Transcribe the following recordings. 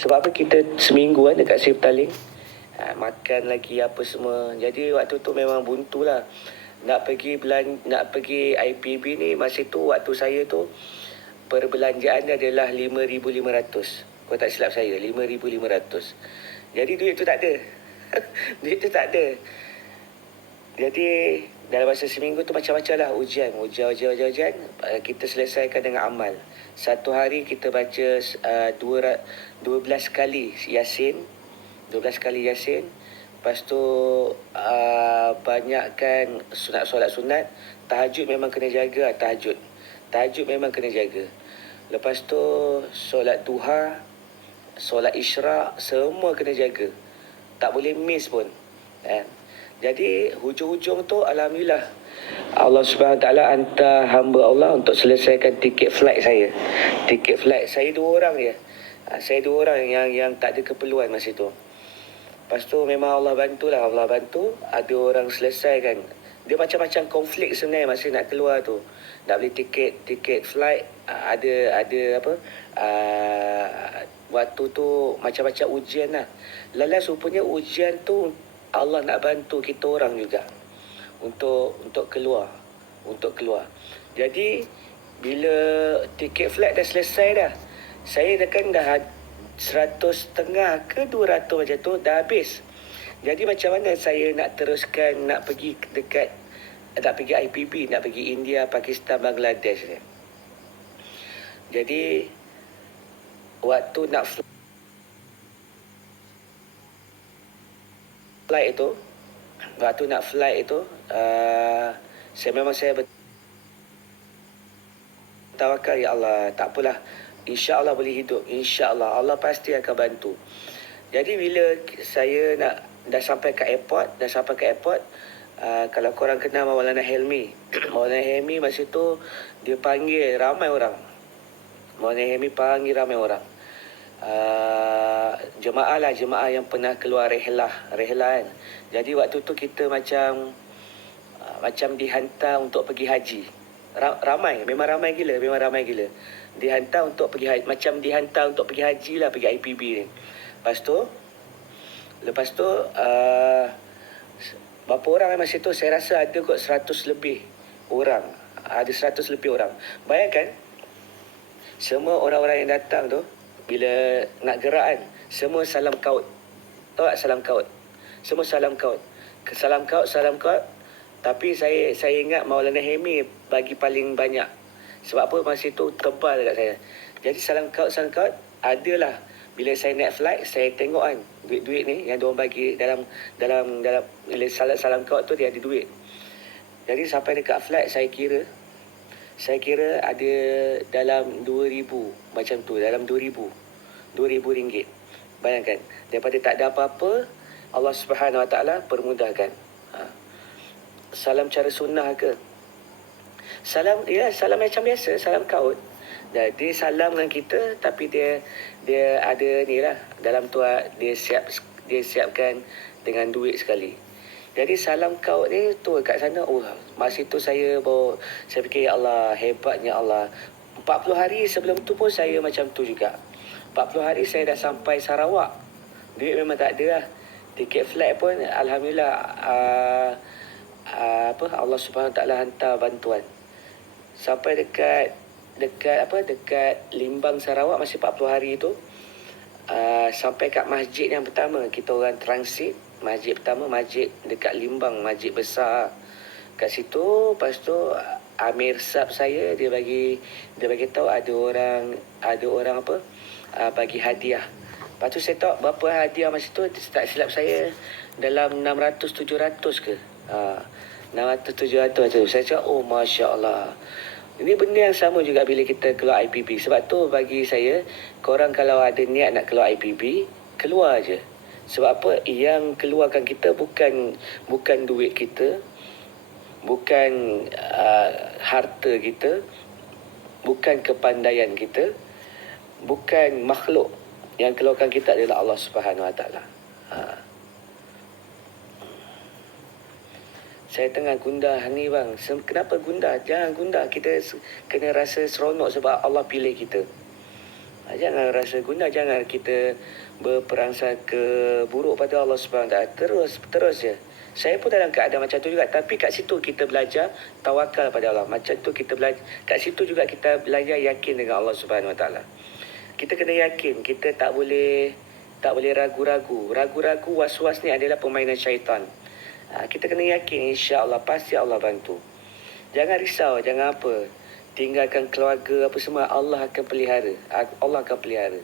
Sebab apa kita seminggu kan dekat Sri Petaling, makan lagi apa semua. Jadi waktu tu memang buntu lah. Nak pergi IPB ni, masa tu waktu saya tu perbelanjaan dia adalah 5,500. Kau tak silap saya, 5,500. Jadi duit tu tak ada. Duit tu tak ada. Jadi dalam masa seminggu tu macam-macam lah ujian. Kita selesaikan dengan amal. Satu hari kita baca 12 kali Yasin. 12 kali Yasin. Lepas tu banyakkan solat sunat. Tahajud memang kena jaga. Tahajud memang kena jaga. Lepas tu solat duha, solat isyraq, semua kena jaga. Tak boleh miss pun. Jadi hujung-hujung tu alhamdulillah Allah SWT hantar hamba Allah untuk selesaikan tiket flight saya. Tiket flight saya 2 orang je. Saya 2 orang yang tak ada keperluan masa tu. Lepas tu memang Allah bantulah. Allah bantu, ada orang selesaikan. Dia macam-macam konflik sebenarnya masa nak keluar tu. Nak beli tiket flight, ada apa? Waktu tu macam-macam ujian lah. Lalas rupanya ujian tu Allah nak bantu kita orang juga untuk keluar. Jadi bila tiket flight dah selesai dah, saya dah 100.5 ke 200 macam tu dah habis. Jadi macam mana saya nak teruskan, nak pergi IPB, nak pergi India, Pakistan, Bangladesh ni. Jadi waktu nak flight itu, saya bertawakal, ya Allah, tak apalah, insya-Allah boleh hidup, insya-Allah Allah pasti akan bantu. Jadi bila saya dah sampai ke airport, kalau korang kenal Maulana Helmi, Maulana Helmi masa tu dia panggil ramai orang. Jemaah yang pernah keluar rehlah kan. Jadi waktu tu kita macam dihantar untuk pergi haji. Memang ramai gila. Dihantar untuk pergi haji, macam dihantar untuk pergi haji lah, pergi IPB ni. Lepas tu berapa orang masa tu? Saya rasa ada kot 100 lebih orang. Bayangkan, semua orang-orang yang datang tu, bila nak gerak kan, semua salam kaut. Tahu tak salam kaut? Semua salam kaut. Tapi saya ingat Maulana Hemi bagi paling banyak. Sebab apa? Masa tu tebal dekat saya. Jadi salam kaut adalah bila saya naik flight, saya tengok kan duit-duit ni yang diorang bagi dalam bila salam kaut tu dia ada duit. Jadi sampai dekat flight saya kira ada dalam 2,000 macam tu, dalam 2,000 ringgit. Bayangkan, daripada tak ada apa-apa, Allah Subhanahu Wa Taala permudahkan. Salam cara sunnah ke? Salam macam biasa, salam kaut. Dia salam dengan kita, tapi dia ada ni lah, dalam tu dia siapkan dengan duit sekali. Jadi salam kaut ni tu kat sana, masa tu saya fikir, ya Allah, hebatnya Allah. 40 hari sebelum tu pun saya macam tu juga. 40 hari saya dah sampai Sarawak. Duit memang tak ada lah. Tiket flight pun alhamdulillah Allah Subhanahu Taala hantar bantuan. Sampai dekat Limbang Sarawak masih 40 hari tu. Sampai kat masjid yang pertama, kita orang transit. Masjid pertama, masjid dekat Limbang, masjid besar. Kat situ, lepas tu Amir Sab saya dia bagi tahu ada orang bagi hadiah. Lepas tu saya tahu berapa hadiah masa tu, tak silap saya dalam 600-700 ke. 600-700 tu. Saya cakap, masya-Allah. Ini benda yang sama juga bila kita keluar IPB. Sebab tu bagi saya, korang kalau ada niat nak keluar IPB, keluar je. Sebab apa? Yang keluarkan kita bukan duit kita, bukan harta kita, bukan kepandaian kita, bukan makhluk. Yang keluarkan kita adalah Allah Subhanahu Wa Taala. Saya tengah gundah ni bang. Kenapa gundah? Jangan gundah. Kita kena rasa seronok sebab Allah pilih kita. Jangan rasa guna, jangan kita berperangsangka buruk pada Allah Subhanahu Wa Taala. Terus je. Saya pun dalam keadaan macam tu juga, tapi kat situ kita belajar tawakal pada Allah. Macam tu kita belajar, kat situ juga kita belajar yakin dengan Allah Subhanahu Wa Taala. Kita kena yakin, kita tak boleh ragu-ragu. Ragu-ragu, was-was ni adalah permainan syaitan. Kita kena yakin, insya-Allah pasti Allah bantu. Jangan risau, jangan apa. Tinggalkan keluarga apa semua, Allah akan pelihara. Allah akan pelihara.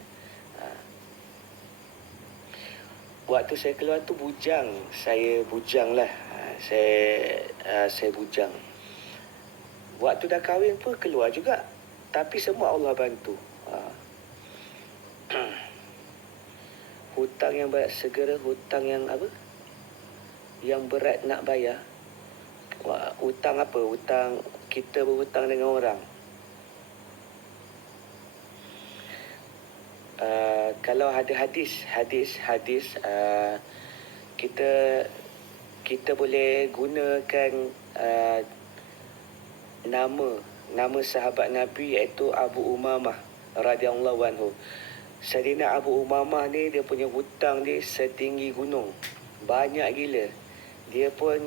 Waktu saya keluar tu bujang. Saya bujang lah. Saya bujang. Waktu dah kahwin pun keluar juga. Tapi semua Allah bantu. Hutang yang berat segera, hutang yang apa? Yang berat nak bayar. Hutang apa? Hutang kita berhutang dengan orang. Kalau ada hadis, kita boleh gunakan nama sahabat Nabi, iaitu Abu Umamah radhiyallahu anhu. Sayyidina Abu Umamah ni, dia punya hutang ni setinggi gunung, banyak gila. Dia pun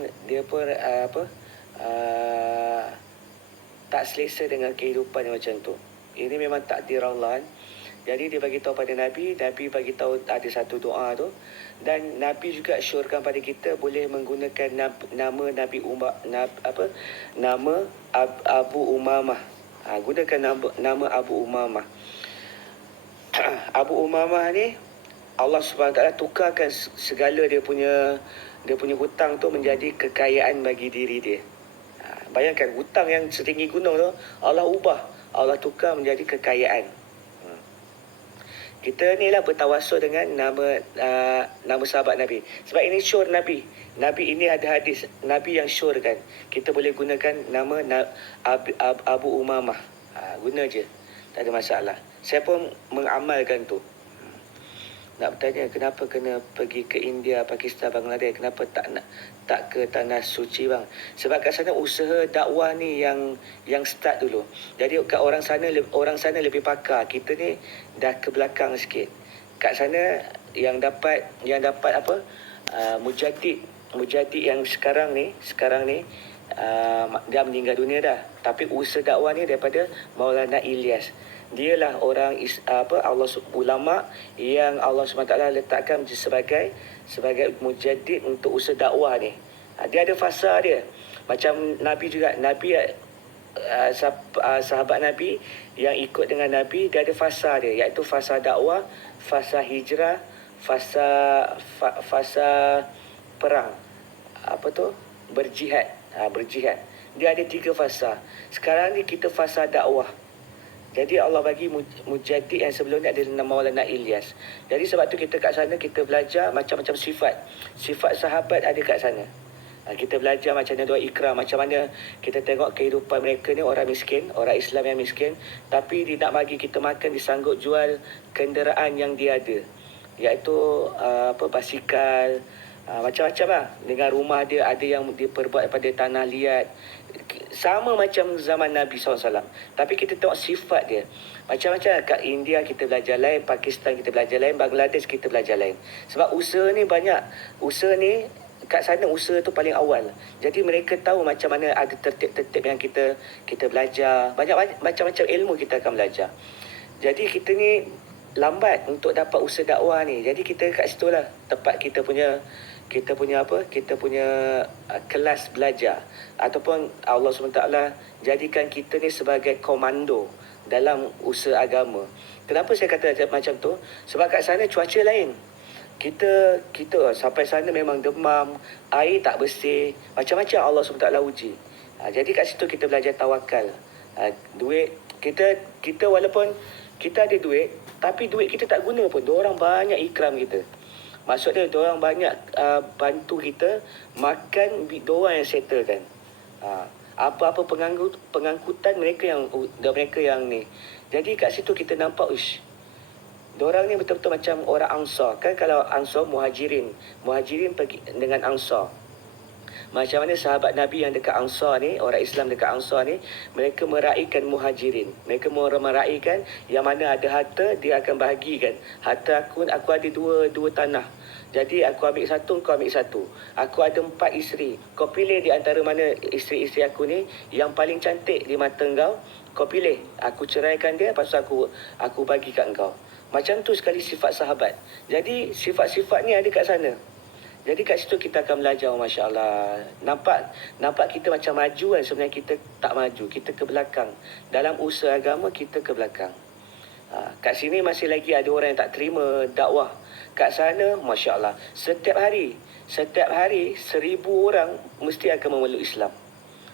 tak selesa dengan kehidupan yang macam tu. Ini memang takdir Allah. Jadi dia bagi tahu pada Nabi bagi tahu ada satu doa tu, dan Nabi juga syorkan pada kita boleh menggunakan nama Abu Umamah. Gunakan nama Abu Umamah. Abu Umamah ni Allah Subhanahu Taala tukarkan segala dia punya hutang tu menjadi kekayaan bagi diri dia. Bayangkan, hutang yang setinggi gunung tu Allah tukar menjadi kekayaan. Kita ni lah bertawassul dengan nama sahabat Nabi. Sebab ini syur Nabi. Nabi ini ada hadis. Nabi yang syurkan. Kita boleh gunakan nama Abu Umamah. Guna je. Tak ada masalah. Saya pun mengamalkan tu. Nak bertanya, kenapa kena pergi ke India, Pakistan, Bangladesh? Kenapa tak ke tanah suci bang? Sebab kat sana usaha dakwah ni yang start dulu. Jadi kat orang sana lebih pakar. Kita ni dah ke belakang sikit. Kat sana yang dapat apa? Mujadid yang sekarang ni dia meninggal dunia dah. Tapi usaha dakwah ni daripada Maulana Ilyas. Dialah orang ulama yang Allah SWT letakkan sebagai mujadid untuk usaha dakwah ni. Dia ada fasa dia. Macam Nabi juga, sahabat Nabi yang ikut dengan Nabi, dia ada fasa dia, iaitu fasa dakwah, fasa hijrah, fasa perang. Berjihad. Dia ada 3 fasa. Sekarang ni kita fasa dakwah. Jadi Allah bagi mujadid yang sebelum ni adalah Maulana Ilyas. Jadi sebab tu kita kat sana, kita belajar macam-macam sifat sahabat ada kat sana. Kita belajar macam mana doa ikram, macam mana kita tengok kehidupan mereka ni, orang miskin, orang Islam yang miskin, tapi dia nak bagi kita makan, disanggup jual kenderaan yang dia ada, iaitu basikal, macam-macam lah. Dengan rumah dia ada yang diperbuat daripada tanah liat, sama macam zaman Nabi SAW. Tapi kita tengok sifat dia macam-macam. Kat India kita belajar lain, Pakistan kita belajar lain, Bangladesh kita belajar lain. Sebab usaha ni banyak. Usaha ni kat sana, usaha tu paling awal. Jadi mereka tahu macam mana ada tertib-tertib yang kita belajar. Banyak macam-macam ilmu kita akan belajar. Jadi kita ni lambat untuk dapat usaha dakwah ni. Jadi kita kat situ lah tempat kita punya kelas belajar, ataupun Allah SWT jadikan kita ni sebagai komando dalam usaha agama. Kenapa saya kata macam tu? Sebab kat sana cuaca lain. Kita sampai sana memang demam, air tak bersih, macam-macam Allah SWT uji. Jadi kat situ kita belajar tawakal. Duit kita walaupun kita ada duit, tapi duit kita tak guna pun. Diorang banyak ikram kita. Maksudnya diorang banyak bantu kita makan, diorang yang settlekan. Apa-apa pengangkutan mereka yang ni. Jadi kat situ kita nampak, diorang ni betul-betul macam orang Ansar. Kan kalau Ansar muhajirin pergi dengan Ansar. Macam mana sahabat Nabi yang dekat Ansar ni, orang Islam dekat Ansar ni, mereka meraihkan Muhajirin. Mereka meraihkan yang mana ada harta, dia akan bahagikan. Harta aku ada dua tanah. Jadi aku ambil satu, kau ambil satu. Aku ada 4 isteri. Kau pilih di antara mana isteri-isteri aku ni yang paling cantik di mata kau. Kau pilih. Aku ceraikan dia, lepas tu aku bagi kat kau. Macam tu sekali sifat sahabat. Jadi sifat-sifat ni ada kat sana. Jadi kat situ kita akan belajar, Masya Allah. Nampak kita macam maju kan, sebenarnya kita tak maju. Kita ke belakang. Dalam usaha agama kita ke belakang. Kat sini masih lagi ada orang yang tak terima dakwah. Kat sana, Masya Allah, setiap hari 1,000 orang mesti akan memeluk Islam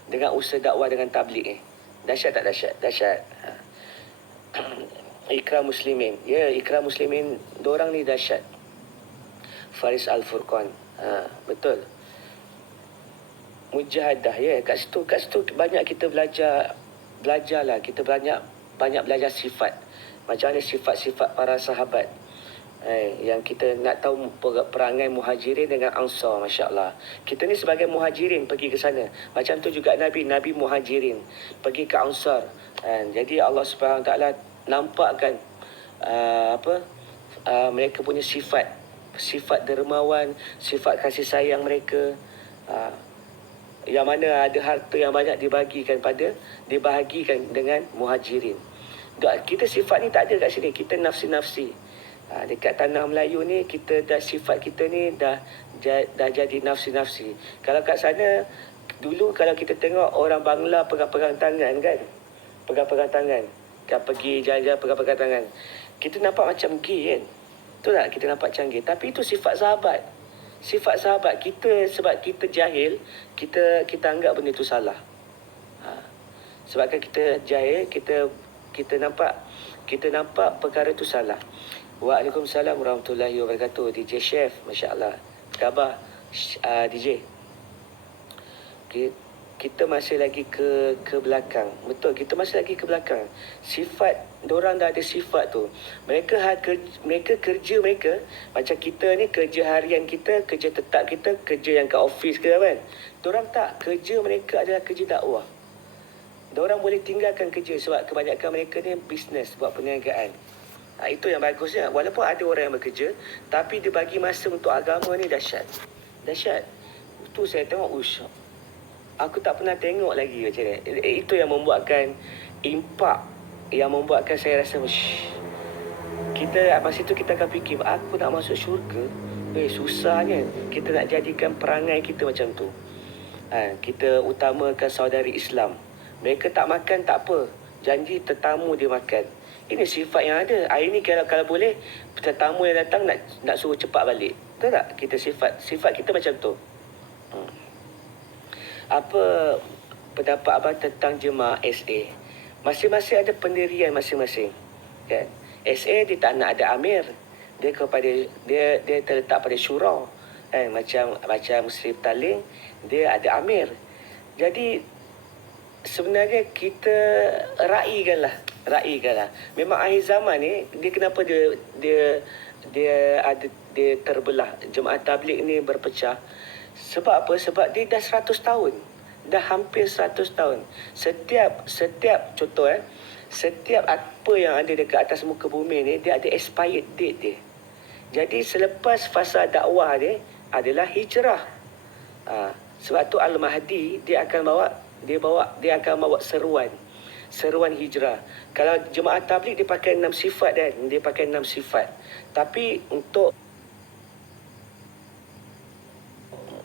dengan usaha dakwah, dengan tabligh ni. Dahsyat tak dahsyat? Dahsyat. Ikram Muslimin. Ya, Ikram Muslimin, diorang ni dahsyat. Faris Al-Furqan. Betul. Mujahadah, ya. Kat situ banyak kita belajarlah. Kita banyak belajar sifat. Macam mana sifat-sifat para sahabat. Yang kita nak tahu perangai Muhajirin dengan Ansar, Masya Allah. Kita ni sebagai Muhajirin pergi ke sana. Macam tu juga Nabi Muhajirin pergi ke Ansar. Jadi Allah SWT nampakkan mereka punya sifat dermawan, sifat kasih sayang mereka. Yang mana ada harta yang banyak dibahagikan dengan Muhajirin. Kita sifat ni tak ada kat sini. Kita nafsi-nafsi. Dekat tanah Melayu ni, sifat kita ni dah jadi nafsi-nafsi. Kalau kat sana, dulu kalau kita tengok orang Bangla pegang-pegang tangan kan. Pegang-pegang tangan. Kan pergi jalan-jalan pegang-pegang tangan. Kita nampak macam gay kan. Betul tak? Kita nampak canggih. Tapi itu sifat sahabat. Sifat sahabat kita, sebab kita jahil, kita anggap benda itu salah. Sebabkan kita jahil, kita nampak perkara itu salah. Waalaikumsalam warahmatullahi wabarakatuh. DJ Chef, Masya Allah. Khabar DJ. Kita masih lagi ke belakang. Betul, kita masih lagi ke belakang. Sifat, diorang dah ada sifat tu. Mereka kerja mereka, macam kita ni kerja harian kita, kerja tetap kita, kerja yang kat office ke kan. Diorang tak, kerja mereka adalah kerja dakwah. Diorang boleh tinggalkan kerja sebab kebanyakan mereka ni bisnes, buat perniagaan. Itu yang bagusnya. Walaupun ada orang yang bekerja, tapi dia bagi masa untuk agama ni dahsyat. Dahsyat. Itu saya tengok, aku tak pernah tengok lagi macam ni. Itu yang membuatkan impak, yang membuatkan saya rasa kita masa itu kita akan fikir, aku nak masuk syurga. Susahnya kita nak jadikan perangai kita macam tu. Kita utamakan saudari Islam. Mereka tak makan tak apa, janji tetamu dia makan. Ini sifat yang ada. Hari ni kalau boleh, tetamu yang datang nak suruh cepat balik. Betul tak? Sifat kita macam tu. Apa pendapat abang tentang jemaah SA? Masing-masing ada pendirian masing-masing. Kan? SA dia tak nak ada amir. Dia terletak pada syura. Macam Muslim Taling, dia ada amir. Jadi sebenarnya kita raikanlah. Memang akhir zaman ni, dia kenapa dia terbelah. Jemaah tabligh ni berpecah. Sebab apa? Sebab dia dah 100 tahun. Dah hampir 100 tahun. Setiap contoh setiap apa yang ada dekat atas muka bumi ni, dia ada expired date dia. Jadi selepas fasa dakwah dia adalah hijrah. Sebab tu Al-Mahdi dia akan bawa seruan hijrah. Kalau jemaah tabligh dia pakai 6 sifat kan. Dia pakai 6 sifat. Tapi untuk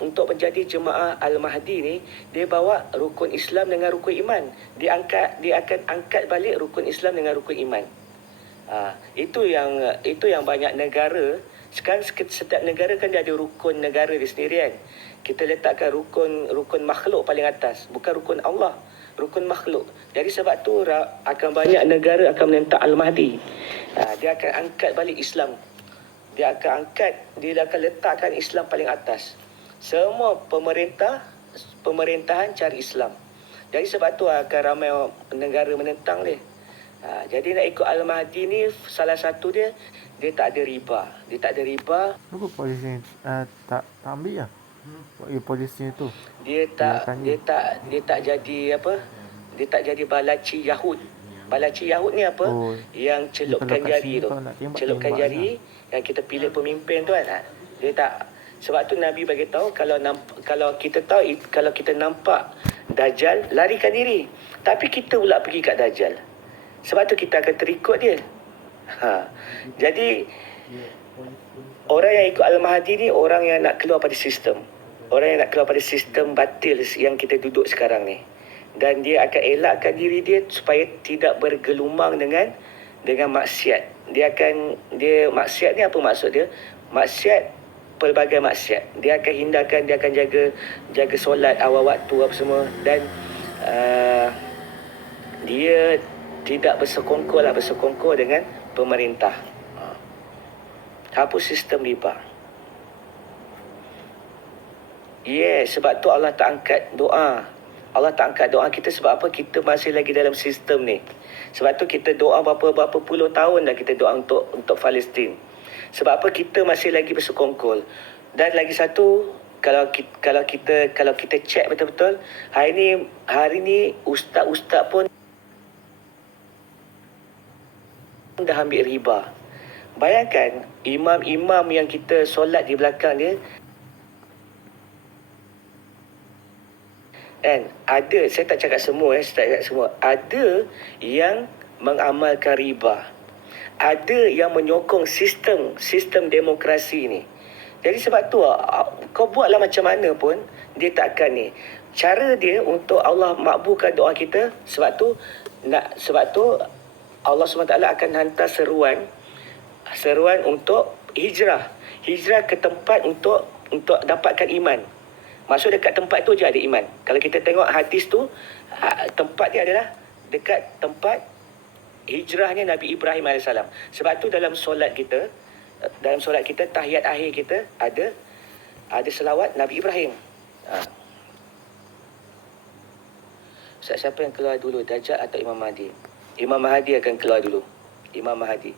menjadi jemaah Al-Mahdi ni, dia bawa rukun Islam dengan rukun iman. Dia akan angkat balik rukun Islam dengan rukun iman. Itu yang banyak negara. Sekarang setiap negara kan dia ada rukun negara dia sendiri kan. Kita letakkan rukun makhluk paling atas, bukan rukun Allah, rukun makhluk. Jadi sebab tu akan banyak negara akan menentang Al-Mahdi. Dia akan angkat balik Islam. Dia akan letakkan Islam paling atas. Semua pemerintahan cari Islam. Jadi sebab tu akan ramai negara menentang dia. Jadi nak ikut Al-Mahdi ni, salah satu dia tak ada riba. Dia tak ada riba. Kenapa polisi tak ambil lah? Polisnya tu. Dia tak Tindakan dia dia. tak dia tak jadi apa? Dia tak jadi balaci Yahud. Balaci Yahud ni apa? Oh, Yang dia kalau celupkan kat jari sini tu. kalau nak tembak, Celupkan tembak je lah. jari yang kita pilih pemimpin tu kan. Dia tak. Sebab tu Nabi bagi tahu kalau kita tahu kalau kita nampak Dajjal, larikan diri. Tapi kita pula pergi kat Dajjal. Sebab tu kita akan terikut dia. Jadi orang yang ikut Al-Mahdi ni orang yang nak keluar pada sistem. Orang yang nak keluar pada sistem batil yang kita duduk sekarang ni. Dan dia akan elakkan diri dia supaya tidak bergelumang dengan maksiat. Dia maksiat ni apa maksud dia? Maksiat, pelbagai maksiat. Dia akan hindarkan, dia akan jaga solat awal waktu apa semua, dan dia tidak bersekongkol dengan pemerintah. Hapus sistem riba. Sebab tu Allah tak angkat doa. Allah tak angkat doa kita sebab apa? Kita masih lagi dalam sistem ni. Sebab tu kita doa berapa puluh tahun dah kita doa untuk Palestin. Sebab apa? Kita masih lagi bersekongkol. Dan lagi satu, kalau kita cek betul-betul, hari ni ustaz-ustaz pun dah ambil riba. Bayangkan imam-imam yang kita solat di belakang dia, kan, ada, saya tak cakap semua, ada yang mengamalkan riba, ada yang menyokong sistem demokrasi ni. Jadi sebab tu kau buatlah macam mana pun dia takkan ni. Cara dia untuk Allah makbulkan doa kita, sebab tu Allah SWT akan hantar seruan untuk hijrah ke tempat untuk dapatkan iman. Maksud dekat tempat tu je ada iman. Kalau kita tengok hadis tu, tempat dia adalah dekat tempat hijrahnya Nabi Ibrahim AS. Sebab tu dalam solat kita, tahiyat akhir kita ada selawat Nabi Ibrahim. Siapa yang keluar dulu, Dajjal atau Imam Mahdi? Imam Mahdi akan keluar dulu. Imam Mahdi.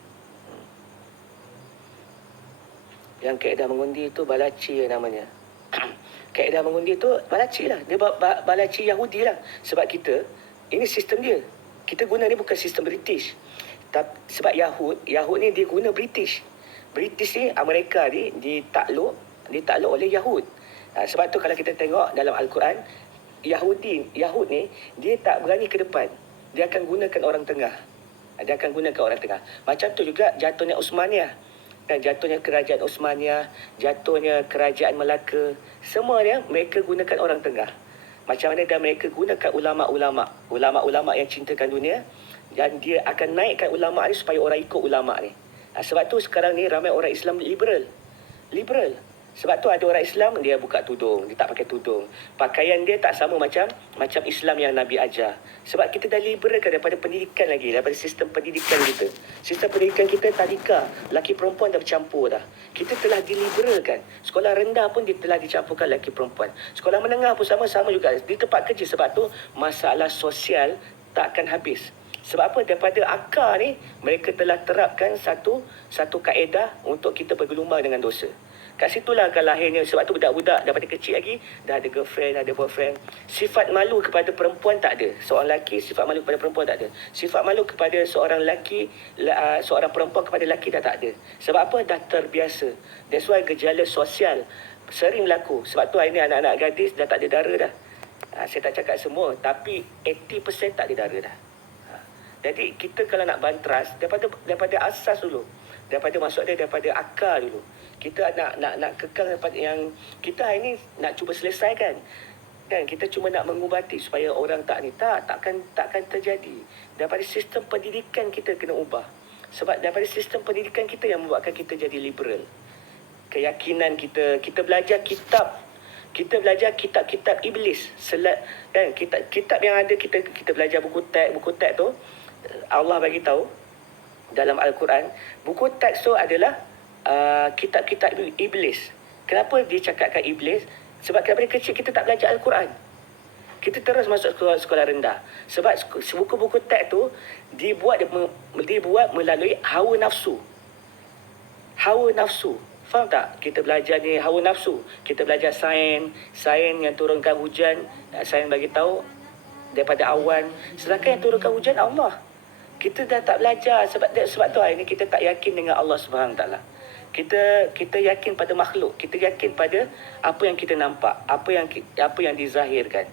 Yang kaedah mengundi tu balaci namanya. Kaedah mengundi tu balaci lah. Dia balaci Yahudi lah. Sebab kita, ini sistem dia. Kita guna ni bukan sistem British. Sebab Yahud ni dia guna British. British ni, Amerika ni ditakluk oleh Yahud. Sebab tu kalau kita tengok dalam Al-Quran, Yahud ni dia tak berani ke depan. Dia akan gunakan orang tengah. Macam tu juga jatuhnya Uthmaniyah. Dan jatuhnya kerajaan Uthmaniyah, jatuhnya kerajaan Melaka, semuanya mereka gunakan orang tengah. Macam mana, dan mereka gunakan ulama' yang cintakan dunia, dan dia akan naikkan ulama' ni supaya orang ikut ulama' ni. Sebab tu sekarang ni ramai orang Islam liberal. Sebab tu ada orang Islam, dia buka tudung, dia tak pakai tudung. Pakaian dia tak sama macam Islam yang Nabi ajar. Sebab kita dah liberalkan daripada pendidikan lagi, daripada sistem pendidikan kita. Sistem pendidikan kita tadika, laki perempuan dah bercampur dah. Kita telah diliberalkan. Sekolah rendah pun dia telah dicampurkan laki perempuan. Sekolah menengah pun sama juga. Di tempat kerja, sebab tu masalah sosial takkan habis. Sebab apa? Daripada akar ni, mereka telah terapkan satu kaedah untuk kita bergelumang dengan dosa. Kat situlah akan lahirnya. Sebab tu budak-budak daripada kecil lagi dah ada girlfriend, ada boyfriend. Sifat malu kepada perempuan tak ada. Seorang lelaki sifat malu kepada perempuan tak ada. Sifat malu kepada seorang lelaki, seorang perempuan kepada lelaki dah tak ada. Sebab apa? Dah terbiasa. That's why gejala sosial sering berlaku. Sebab tu hari ni anak-anak gadis dah tak ada dara dah. Saya tak cakap semua, tapi 80% tak ada dara dah. Jadi kita kalau nak bantras daripada asas dulu. Daripada akar dulu. Kita nak kekal daripada yang kita hari ni nak cuba selesaikan. Kan kita cuma nak mengubati supaya orang takkan terjadi. Daripada sistem pendidikan kita kena ubah. Sebab daripada sistem pendidikan kita yang membuatkan kita jadi liberal. Keyakinan kita belajar kitab. Kita belajar kitab-kitab iblis. Kan kitab yang ada kita belajar buku teks tu. Allah bagi tahu dalam Al-Quran, buku teks tu adalah kitab-kitab iblis. Kenapa dia cakapkan iblis? Sebab daripada kecil kita tak belajar Al-Quran. Kita terus masuk sekolah rendah. Sebab buku-buku teks tu dibuat melalui hawa nafsu. Faham tak? Kita belajar ni hawa nafsu. Kita belajar sains yang turunkan hujan, sains bagi tahu daripada awan. Sedangkan yang turunkan hujan Allah. Kita dah tak belajar sebab tu hari ni kita tak yakin dengan Allah Subhanahu taala. Kita yakin pada makhluk, kita yakin pada apa yang kita nampak, apa yang dizahirkan.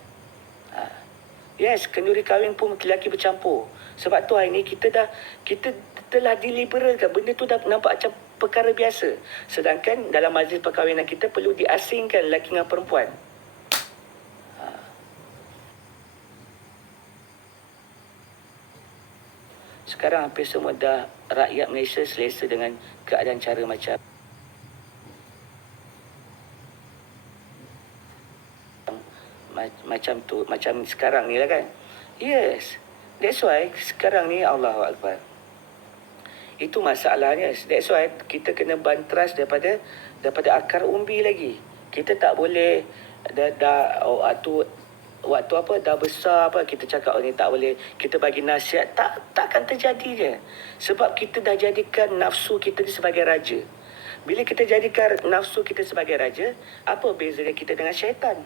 Yes, kenduri kahwin pun lelaki bercampur. Sebab tu hari ni kita telah diliberalkan. Benda tu dah nampak macam perkara biasa. Sedangkan dalam majlis perkahwinan kita perlu diasingkan lelaki dengan perempuan. Sekarang hampir semua dah rakyat Malaysia selesa dengan keadaan cara macam tu, macam sekarang ni lah kan. Yes, that's why sekarang ni Allahu Akbar. Itu masalahnya. That's why kita kena bantras daripada akar umbi lagi. Kita tak boleh waktu apa dah besar apa kita cakap ni tak boleh, kita bagi nasihat, takkan terjadi je. Sebab kita dah jadikan nafsu kita ni sebagai raja. Bila kita jadikan nafsu kita sebagai raja, apa bezanya kita dengan syaitan?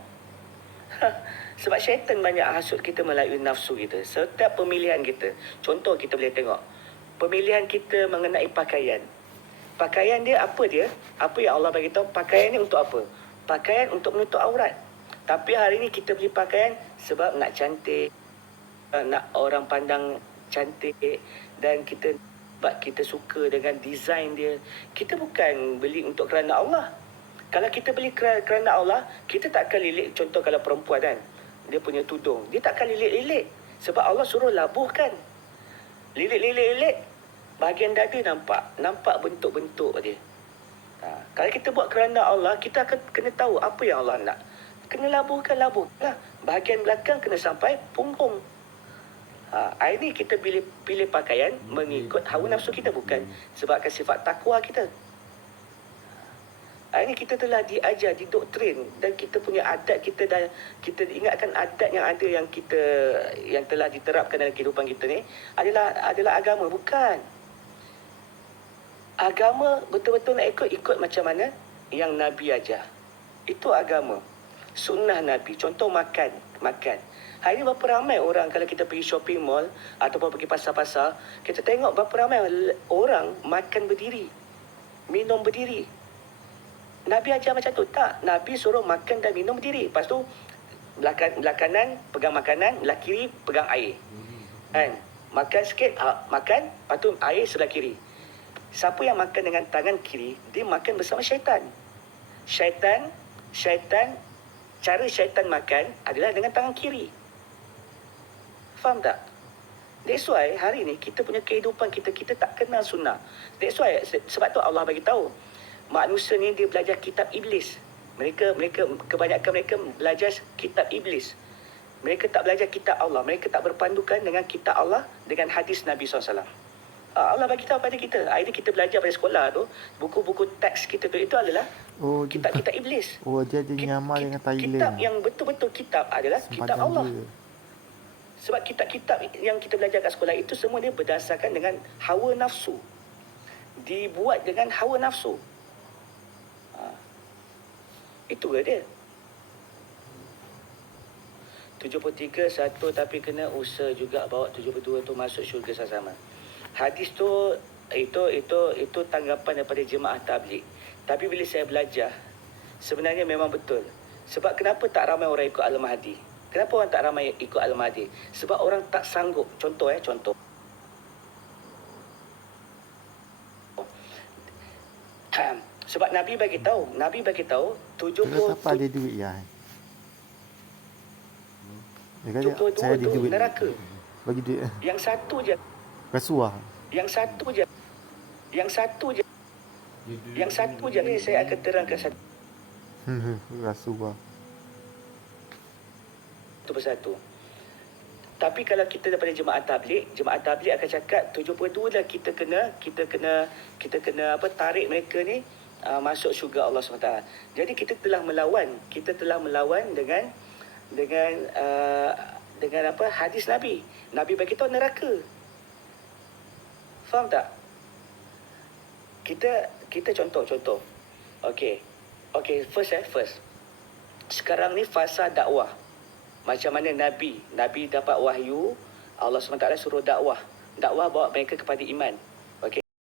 Sebab syaitan banyak hasut kita melalui nafsu kita. Setiap pemilihan kita, contoh kita boleh tengok pemilihan kita mengenai pakaian. Pakaian dia apa dia? Apa yang Allah bagi tahu? Pakaian ni untuk apa? Pakaian untuk menutup aurat. Tapi hari ni kita beli pakaian sebab nak cantik, nak orang pandang cantik, dan sebab kita suka dengan design dia. Kita bukan beli untuk kerana Allah. Kalau kita beli kerana Allah, kita tak akan lilik. Contoh kalau perempuan kan, dia punya tudung, dia tak akan lilik-lilik. Sebab Allah suruh labuhkan. Lilik-lilik, bahagian dada nampak bentuk-bentuk dia. Kalau kita buat kerana Allah, kita akan kena tahu apa yang Allah nak. Kena labuhkan. Bahagian belakang kena sampai punggung. Hari ni kita pilih pakaian mengikut hawa nafsu kita, bukan sebabkan sifat takwa kita. Hari ni kita telah diajar, didoktrin, dan kita punya adat, kita ingatkan adat yang ada yang telah diterapkan dalam kehidupan kita ni adalah agama. Bukan. Agama betul-betul nak ikut macam mana yang Nabi ajar. Itu agama. Sunnah Nabi. Contoh makan. Hari ni berapa ramai orang kalau kita pergi shopping mall ataupun pergi pasar-pasar, kita tengok berapa ramai orang makan berdiri, minum berdiri. Nabi ajar macam tu? Tak. Nabi suruh makan dan minum berdiri. Lepas tu belah kanan pegang makanan, belah kiri pegang air. Kan? Makan sikit, makan, lepas tu air sebelah kiri. Siapa yang makan dengan tangan kiri, dia makan bersama syaitan. Cara syaitan makan adalah dengan tangan kiri. Faham tak? That's why hari ni kita punya kehidupan kita tak kenal sunnah. That's why, sebab tu Allah bagi tahu manusia ni dia belajar kitab iblis. Kebanyakan mereka belajar kitab iblis. Mereka tak belajar kitab Allah. Mereka tak berpandukan dengan kitab Allah, dengan hadis Nabi SAW. Allah bagi tahu pada kita. Hari ni kita belajar pada sekolah tu, buku-buku teks kita tu, itu adalah kitab-kitab iblis. Dia ada nyaman dengan Thailand. Kitab yang betul-betul kitab adalah kitab Allah. Sebab kitab-kitab yang kita belajar kat sekolah itu semua dia berdasarkan dengan hawa nafsu. Dibuat dengan hawa nafsu. Itu ke dia? 73 satu, tapi kena usaha juga bawa 72 tu masuk syurga sama-sama. Hadis tu itu tanggapan daripada jemaah tabligh. Tapi bila saya belajar, sebenarnya memang betul. Sebab kenapa tak ramai orang ikut Al-Mahdi? Kenapa orang tak ramai ikut Al-Mahdi? Sebab orang tak sanggup. Contoh. Sebab Nabi bagi tahu 70 siapa ada duit ya? Dia kata, 72 saya ada tu duit. neraka. Bagi duit. Yang satu je. Rasuah. Yang satu je ni saya akan terangkan satu Rasuah. persatu. Tapi kalau kita daripada jemaah tabligh akan cakap 72 dah kita kena tarik mereka ni masuk syurga Allah SWT. Jadi kita telah melawan dengan hadis Nabi. Nabi bagi tahu neraka. Faham tak? Kita contoh. Okey. Okey, first. Sekarang ni fasa dakwah. Macam mana Nabi dapat wahyu, Allah SWT suruh dakwah. Dakwah bawa mereka kepada iman.